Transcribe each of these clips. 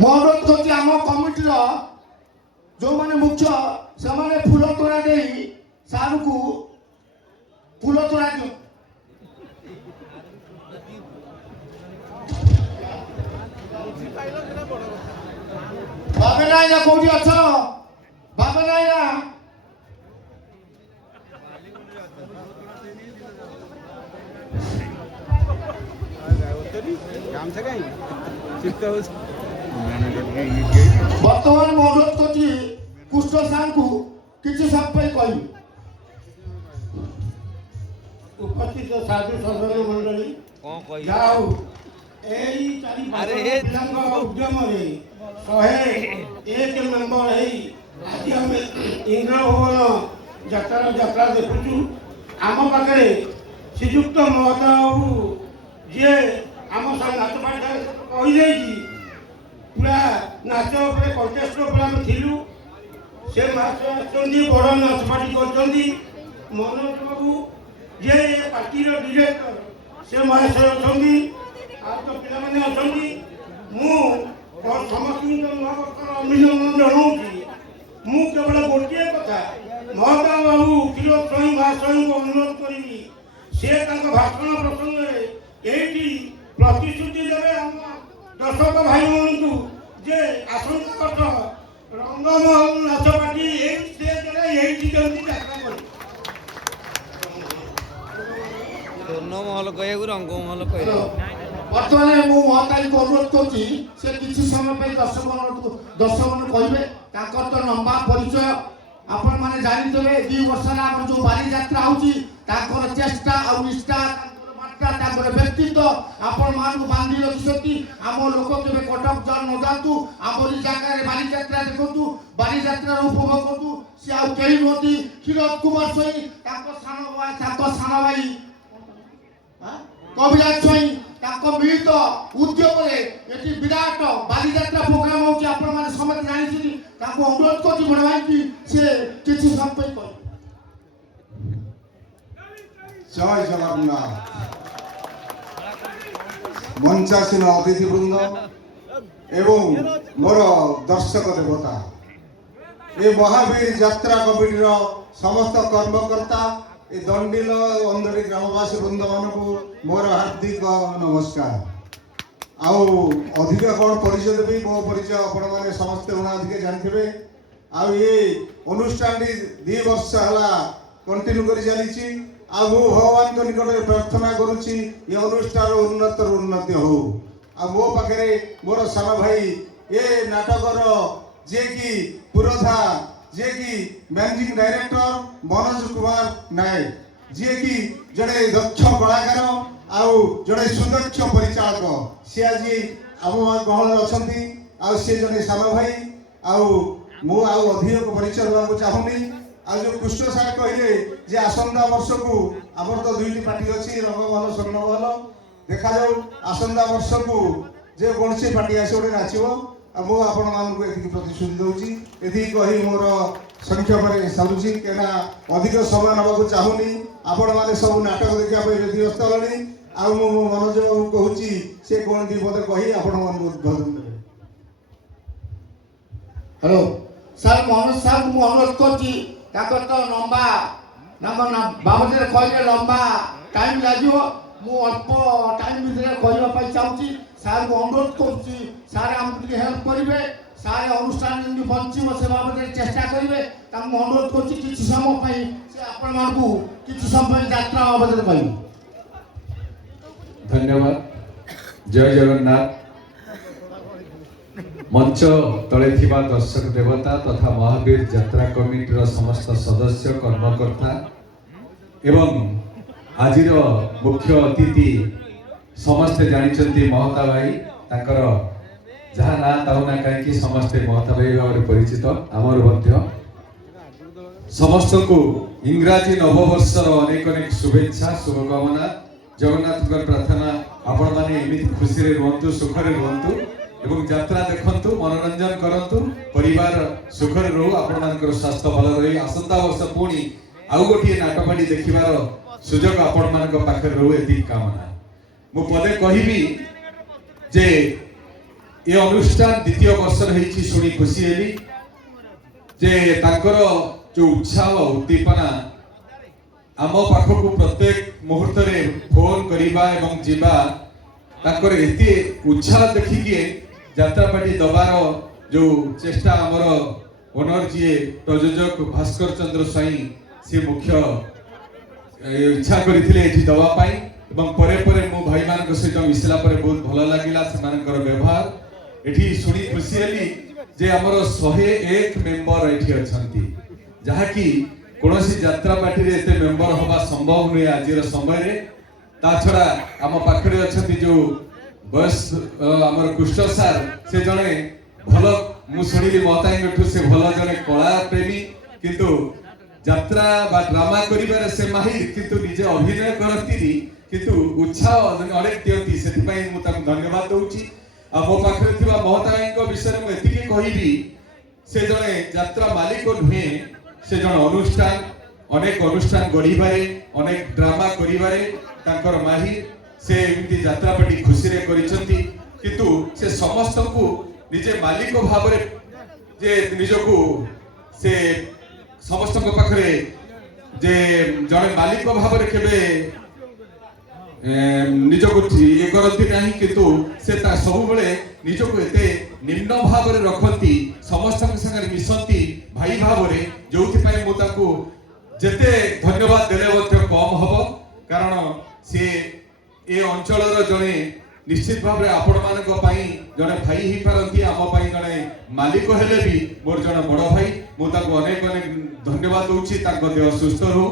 ମୁଁ ଅନୁରୋଧ କରୁଛି ଆମ କମିଟିର ଯେଉଁମାନେ ମୁଖ୍ୟ ସେମାନେ ଫୁଲ ତୋଡ଼ା ଦେଇ ସାର୍ଙ୍କୁ ଫୁଲ ତୋଡ଼ା ଦିଅ। ବାବେନା ଆଜ୍ଞା କୋଉଠି ଅଛ? ବାବେନା ଆଜ୍ଞା ବର୍ତ୍ତମାନ ମୁଁ ଅନୁରୋଧ କରୁଛି କୃଷ୍ଣ ସାର୍ଙ୍କୁ କିଛି ସମୟ ପାଇଁ କହିବି। ଉପସ୍ଥିତ ସାଧୁ ସଦସ୍ୟ ମଣ୍ଡଳୀ ଯାହା ହଉ ଏଇ ପିଲାଙ୍କ ଉଦ୍ୟମରେ 101 ମେମ୍ବର ହେଇ ଆଜି ଆମେ ଇନ୍ଦ୍ର ଭବନ ଯାତ୍ରା ଦେଖୁଛୁ। ଆମ ପାଖରେ ଶ୍ରୀଯୁକ୍ତ ମହୋଦୟ ବାବୁ ଯିଏ ଆମ ନାଚ ପାଠ କହିଦେଇଛି ପୁରା ନାଚ ଉପରେ କଣ୍ଟେଷ୍ଟ ଉପରେ ଆମେ ଥିଲୁ। ସେ ମାଛ ଆସୁଛନ୍ତି ବଡ଼ ନାଚ ପାର୍ଟି କରିଛନ୍ତି। ମନୋଜ ବାବୁ ଯିଏ ପାର୍ଟିର ଡିରେକ୍ଟର ସେ ମହେଶ୍ୱର ଅଛନ୍ତି, ଆଉ ତ ପିଲାମାନେ ଅଛନ୍ତି। ମୁଁ ସମସ୍ତଙ୍କୁ ନୂଆବର୍ଷର ଅଭିନନ୍ଦନ ଜଣାଉଛି। ମୁଁ କେବଳ ଗୋଟିଏ କଥା ମହୋଦୟ ବାବୁ କ୍ଷୀରୋତ୍ସବୀ ମହାଶୟଙ୍କୁ ଅନୁରୋଧ କରିବି, ସେ ତାଙ୍କ ଭାଷଣ ପ୍ରସଙ୍ଗରେ ଏଇଠି ପ୍ରତିଶ୍ରୁତି ଦେବେ ଆମ ଦର୍ଶକ ଭାଇମାନଙ୍କୁ ଯେ ଆସନ୍ତା ବର୍ଷ ରଙ୍ଗମହଲ ନାଚ ପାର୍ଟି ଏଇ ଷ୍ଟେଜରେ ଏଇଠି କେମିତି ଯାତ୍ରା କରିବ। ସ୍ୱର୍ଣ୍ଣମହଲ କହିବାକୁ ରଙ୍ଗମହଲ କହିବ। ବର୍ତ୍ତମାନ ମୁଁ ମହତାରୀଙ୍କୁ ଅନୁରୋଧ କରୁଛି ସେ କିଛି ସମୟ ପାଇଁ ଦର୍ଶକମାନଙ୍କୁ କହିବେ। ତାଙ୍କର ତ ଲମ୍ବା ପରିଚୟ ଆପଣମାନେ ଜାଣିଥିବେ। 2 ବର୍ଷ ହେଲା ଆମର ଯେଉଁ ବାଲିଯାତ୍ରା ହେଉଛି ତାଙ୍କର ଚେଷ୍ଟା ଆଉ ନିଷ୍ଠା, ତାଙ୍କର ବ୍ୟକ୍ତିତ୍ୱ ଆପଣମାନଙ୍କୁ ବାନ୍ଧି ରଖିଛନ୍ତି। ଆମ ଲୋକ କେବେ କଟକ ନ ଯାଆନ୍ତୁ, ଆମରି ଜାଗାରେ ବାଲିଯାତ୍ରା ଦେଖନ୍ତୁ, ବାଲିଯାତ୍ରାର ଉପଭୋଗ କରନ୍ତୁ। ସେ ଆଉ କେହି ନୁହନ୍ତି କ୍ଷୀରୋଦ କୁମାର ସ୍ୱାଇଁ, ତାଙ୍କ ସାନ ଭାଇ କବିରାଜ ସ୍ୱାଇଁ, ତାଙ୍କ ମିଳିତ ଉଦ୍ୟମରେ ଏଠି ବିରାଟ ବାଲିଯାତ୍ରା ପ୍ରୋଗ୍ରାମ ହେଉଛି। ଆପଣମାନେ ସମସ୍ତେ ଜାଣିଛନ୍ତି। ତାଙ୍କୁ ଅନୁରୋଧ କରୁଛି ବଡ଼ ଭାଇକି ସେ କିଛି ସମୟ ପାଇଁ କହିବେ। ଜୟ ଜଗନ୍ନାଥ। ମଞ୍ଚାସୀନ ଅତିଥିବୃନ୍ଦ ଏବଂ ମୋର ଦର୍ଶକ ଦେବତା, ଏ ମହାବୀର ଯାତ୍ରା କମିଟିର ସମସ୍ତ କର୍ମକର୍ତ୍ତା, ଏ ଦଣ୍ଡିଲ ଅନ୍ଦରୀ ଗ୍ରାମବାସୀ ବୃନ୍ଦମାନଙ୍କୁ ମୋର ହାର୍ଦ୍ଦିକ ନମସ୍କାର। ଆଉ ଅଧିକ କ'ଣ ପରିଚୟ ଦେବି? ମୋ ପରିଚୟ ଆପଣମାନେ ସମସ୍ତେ ଅଧିକ ଜାଣିଥିବେ। ଆଉ ଏ ଅନୁଷ୍ଠାନଟି 2 ବର୍ଷ ହେଲା କଣ୍ଟିନ୍ୟୁ କରି ଚାଲିଛି। ଆଉ ମୁଁ ଭଗବାନଙ୍କ ନିକଟରେ ପ୍ରାର୍ଥନା କରୁଛି ଏ ଅନୁଷ୍ଠାନ ଉନ୍ନତରୁ ଉନ୍ନତି ହଉ। ଆଉ ମୋ ପାଖରେ ମୋର ସାନ ଭାଇ ଏ ନାଟକର ଯିଏକି ପୁରୋଧା, ଯିଏକି ମ୍ୟାନେଜିଂ ଡାଇରେକ୍ଟର ମନୋଜ କୁମାର ନାୟକ, ଯିଏକି ଜଣେ ଦକ୍ଷ କଳାକାର ଆଉ ଜଣେ ସୁଦକ୍ଷ ପରିଚାଳକ, ସେ ଆଜି ଆମ ଗହଳରେ ଅଛନ୍ତି। ଆଉ ସେ ଜଣେ ସାନ ଭାଇ। ଆଉ ମୁଁ ଆଉ ଅଧିକ ପରିଚୟ ଦେବାକୁ ଚାହୁଁନି। ଆଉ ଯେଉଁ କୃଷ୍ଣ ସାର୍ କହିଲେ ଯେ ଆସନ୍ତା ବର୍ଷକୁ ଆମର ତ 2ଟି ପାର୍ଟି ଅଛି, ରଙ୍ଗମହଲ ସ୍ୱର୍ଣ୍ଣମହଲ। ଦେଖାଯାଉ ଆସନ୍ତା ବର୍ଷକୁ ଯେ କୌଣସି ପାର୍ଟି ଆସି ଗୋଟେ ନାଚିବ। ଆଉ ମୁଁ ଆପଣମାନଙ୍କୁ ଏତିକି ପ୍ରତିଶ୍ରୁତି ଦେଉଛି। ଏତିକି କହି ମୋର ସଂକ୍ଷେପରେ ସାରୁଛି, କାହିଁକିନା ଅଧିକ ସମୟ ନେବାକୁ ଚାହୁଁନି। ଆପଣମାନେ ସବୁ ନାଟକ ଦେଖିବା ପାଇଁ ବ୍ୟତିବ୍ୟସ୍ତ ହେଲେଣି। ଆଉ ମୁଁ ମନୋଜ ବାବୁ କହୁଛି ସେ କ'ଣ 2 ପଦ କହି ଆପଣମାନଙ୍କୁ ଉଦ୍ବୋଧନ ଦେବେ। ହ୍ୟାଲୋ ସାର୍, ମନୋଜ ସାର୍ଙ୍କୁ ମୁଁ ଅନୁରୋଧ କରୁଛି। ତାଙ୍କର ତ ଲମ୍ବା ବାବଦରେ କହିଲେ ଲମ୍ବା ଟାଇମ୍ ଲାଗିବ। ମୁଁ ଅଳ୍ପ ଟାଇମ୍ ଭିତରେ କହିବା ପାଇଁ ଚାହୁଁଛି। ସାର୍ଙ୍କୁ ଅନୁରୋଧ କରୁଛି, ସାର୍ ଆମକୁ ଟିକେ ହେଲ୍ପ କରିବେ। ସାର୍ ଅନୁଷ୍ଠାନ ଯେମିତି ବଞ୍ଚିବ ସେ ବାବଦରେ ଚେଷ୍ଟା କରିବେ। ତାଙ୍କୁ ମୁଁ ଅନୁରୋଧ କରୁଛି କିଛି ସମୟ ପାଇଁ ସେ ଆପଣମାନଙ୍କୁ କିଛି ସମୟ ପାଇଁ ଯାତ୍ରା ବାବଦରେ କହିବେ। ଧନ୍ୟବାଦ। ଜୟ ଜଗନ୍ନାଥ। मंच तले थिबा दर्शक देवता तथा महावीर यात्रा कमिटीर समस्त सदस्य कर्मकर्ता एवं आजिर मुख्य अतिथि समस्ते जानिचंती महता भाई, ताकर जहाँ ना ताऊ ना कहीं समस्ते महता भाई भाव परिचित। आमर मध्य समस्त को इंग्राजी नववर्षर अनेक अनेक शुभेच्छा शुभकामना। जगन्नाथ प्रार्थना आपण माने एमिति खुशी रे रहंतु, सुख रे रहंतु एवं यात्रा देखंतु, मनोरंजन करंतु, परिवार सुख रे रहू, आपण मानकर स्वास्थ्य भल रही। आसंता वर्ष पुणी आउ गोटे नाटकटी देखिबार सुजोग आपण मानक पाखे रहू, एति कामना। मु पदे कहिबी जे ये अनुष्ठान द्वितीय वर्ष रही शुणी खुशी हेली जे तांकर जो उत्साह उद्दीपना आम पाखक प्रत्येक मुहूर्त रे फोन करिबा एवं जीवा तांकर एते उत्साह देखिए यात्रा पार्टी दबार जो चेष्टा आमर ओनर जी प्रयोजक भास्कर चंद्र स्वाई से मुख्य इच्छा करथिले एठी दवा पाई एवं परे परे मो भाई मान सहित मिसला परे बहुत भल लागिला सेमानकर व्यवहार एठी सुनी खुशी हेली जे आमर 101 मेंबर एठी अछंती जहा कि कोनोसी यात्रा पार्टी रे एते मेंबर होबा संभव नुए आजिर समय रे ता छडा आम पाखरे अछंती जो बस आमर कुष्ठ सार से जने भल मु सुनिली मताईठू से भल जने कला प्रेमी किंतु यात्रा बा ड्रामा करिबार से माहिर किंतु निजे अभिनय करती किंतु उत्साह अनेक दियंती से मु ताको धन्यवाद दउची आ मो पाखरे थिबा महताईଙ୍କ विषय मु एतिके कहिबी से जने यात्रा मालिक नुहे से जन अनेक अनुष्ठान गढ़िबारे अनेक ड्रामा करिबारे तांकर माहिर से एमती यात्रा पार्टी खुशी रे करिसंती किंतु से समस्त को निजे मालिक भाव रे जे निजको से समस्त पाखरे जे जने मालिक भाव रे केबे निजको ये करती नहीं किंतु से सब बेले निजको एते निम्न भाव रे रखती समस्त संगे मिसंती भाई भाव रे जोथि पय मो ताको जेते धन्यवाद देले मध्य कम हबो कारण से ए अंचल रो जने निश्चित भाव रे आपण मानक पई जने भाई ही पारंती आम पई जने मालिक हेले भी मोर जने बड़ भाई मो ताको अनेक अनेक धन्यवाद दउची ताको देह सुस्थ रहू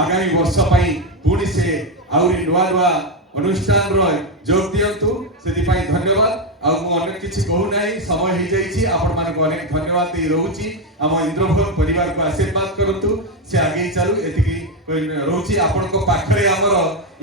आगामी वर्ष पई पुणी से आउरी नुआ नुआ अनुष्ठान रो जोग दियंतु सेति पई धन्यवाद आ मु अनेक किछि कहू नाही समय ही जाईछि आपण मानक अनेक धन्यवाद दे रहूची हम इंद्रभोग परिवार को आशीर्वाद करंतु से आगे चालू एतिकी रहूची आपण को पाखरे हमर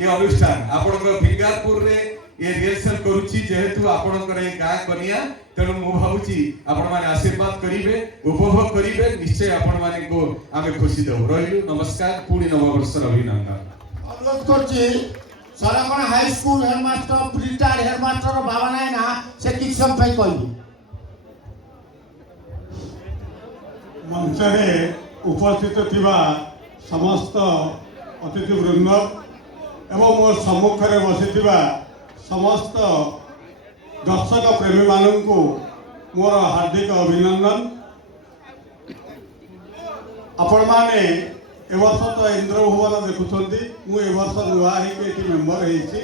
ये अनुष्ठान आपण को भिंगारपुर रे ये रिहर्सल करूची जेहेतु आपण को ए गां कनिया तेणु मु भाबुची आपण माने आशीर्वाद करिवे उपभोग करिवे निश्चय आपण माने को आमे खुशी देबो रहिलु नमस्कार पुणी नववर्ष अभिनंदन अनुरोध करछि सरकण high school headmaster retired headmaster बाबा नाय ना से किछ समय कहबी मंचरे उपस्थित थिबा समस्त अतिथि वृंद एवं मोर सम्मुख में बसिथिबा समस्त दर्शक प्रेमी मानू मोर हार्दिक अभिनंदन आपण माने ए वर्ष तो इंद्रभुवन देखुंट मु ए वर्ष नुआ मेम्बर होती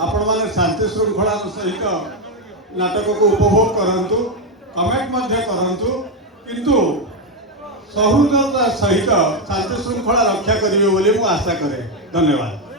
आपण मैंने शांति श्रृंखला सहित नाटक को उपभोग करंतु कमेंट करंतु किंतु सहृदयता सहित शांति श्रृंखला रक्षा करेंगे बोली मु आशा करे धन्यवाद।